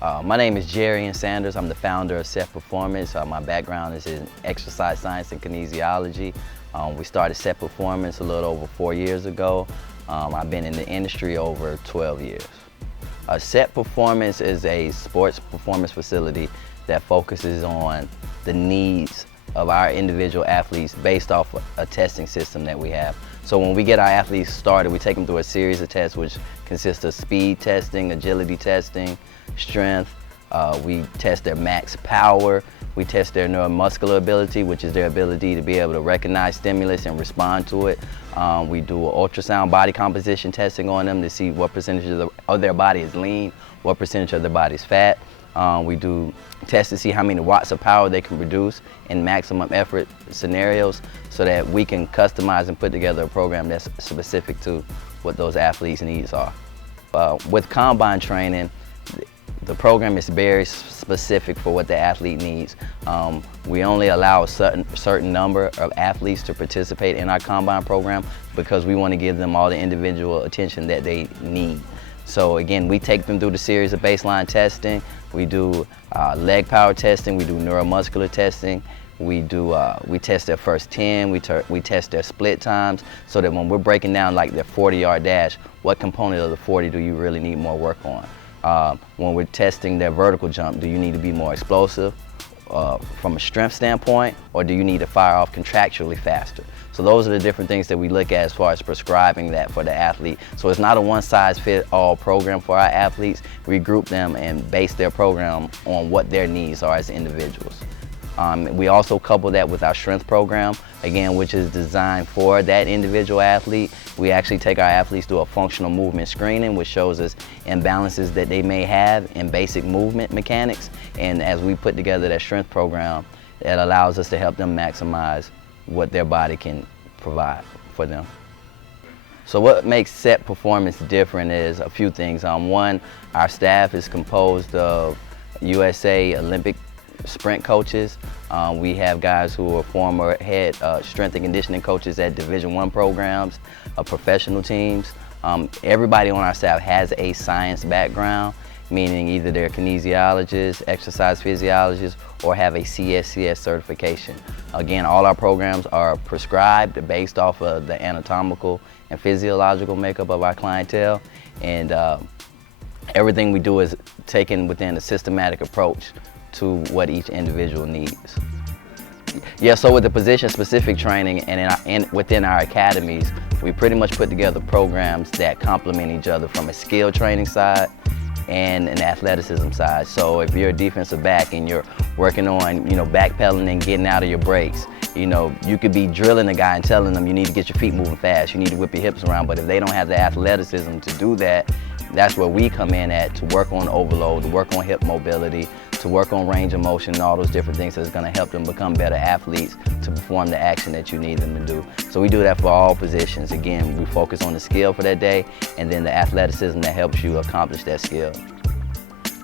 My name is Jerry Sanders. I'm the founder of Set Performance. My background is in exercise science and kinesiology. We started Set Performance a little over 4 years ago. I've been in the industry over 12 years. Set Performance is a sports performance facility that focuses on the needs of our individual athletes based off a testing system that we have. So when we get our athletes started, we take them through a series of tests which consists of speed testing, agility testing, strength. We test their max power. We test their neuromuscular ability, which is their ability to be able to recognize stimulus and respond to it. We do ultrasound body composition testing on them to see what percentage of their body is lean, what percentage of their body is fat. We do tests to see how many watts of power they can produce in maximum effort scenarios so that we can customize and put together a program that's specific to what those athletes' needs are. With combine training, the program is very specific for what the athlete needs. We only allow a certain number of athletes to participate in our combine program because we want to give them all the individual attention that they need. So again, we take them through the series of baseline testing. We do leg power testing. We do neuromuscular testing. We test their first 10. We test their split times so that when we're breaking down like their 40-yard dash, what component of the 40 do you really need more work on? When we're testing their vertical jump, do you need to be more explosive from a strength standpoint, or do you need to fire off contractually faster? So those are the different things that we look at as far as prescribing that for the athlete. So it's not a one-size-fits-all program for our athletes. We group them and base their program on what their needs are as individuals. We also couple that with our strength program, again, which is designed for that individual athlete. We actually take our athletes through a functional movement screening, which shows us imbalances that they may have in basic movement mechanics. And as we put together that strength program, it allows us to help them maximize what their body can provide for them. So what makes Set Performance different is a few things. One, our staff is composed of USA Olympic sprint coaches. We have guys who are former head strength and conditioning coaches at Division I programs, professional teams. Everybody on our staff has a science background, meaning either they're kinesiologists, exercise physiologists, or have a CSCS certification. Again, all our programs are prescribed based off of the anatomical and physiological makeup of our clientele, and everything we do is taken within a systematic approach to what each individual needs. Yeah, so with the position-specific training and within our academies, we pretty much put together programs that complement each other from a skill training side and an athleticism side. So if you're a defensive back and you're working on, backpedaling and getting out of your breaks, you could be drilling a guy and telling them you need to get your feet moving fast, you need to whip your hips around, but if they don't have the athleticism to do that, that's where we come in at to work on overload, to work on hip mobility, to work on range of motion and all those different things that's going to help them become better athletes to perform the action that you need them to do. So we do that for all positions. Again, we focus on the skill for that day and then the athleticism that helps you accomplish that skill.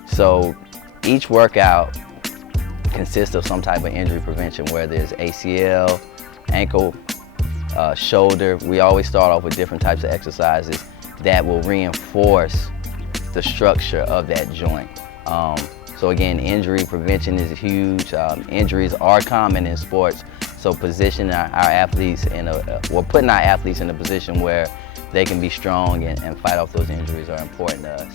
So each workout consists of some type of injury prevention, whether it's ACL, ankle, shoulder. We always start off with different types of exercises that will reinforce the structure of that joint. So again, injury prevention is huge. Injuries are common in sports, so positioning our athletes putting our athletes in a position where they can be strong and fight off those injuries are important to us.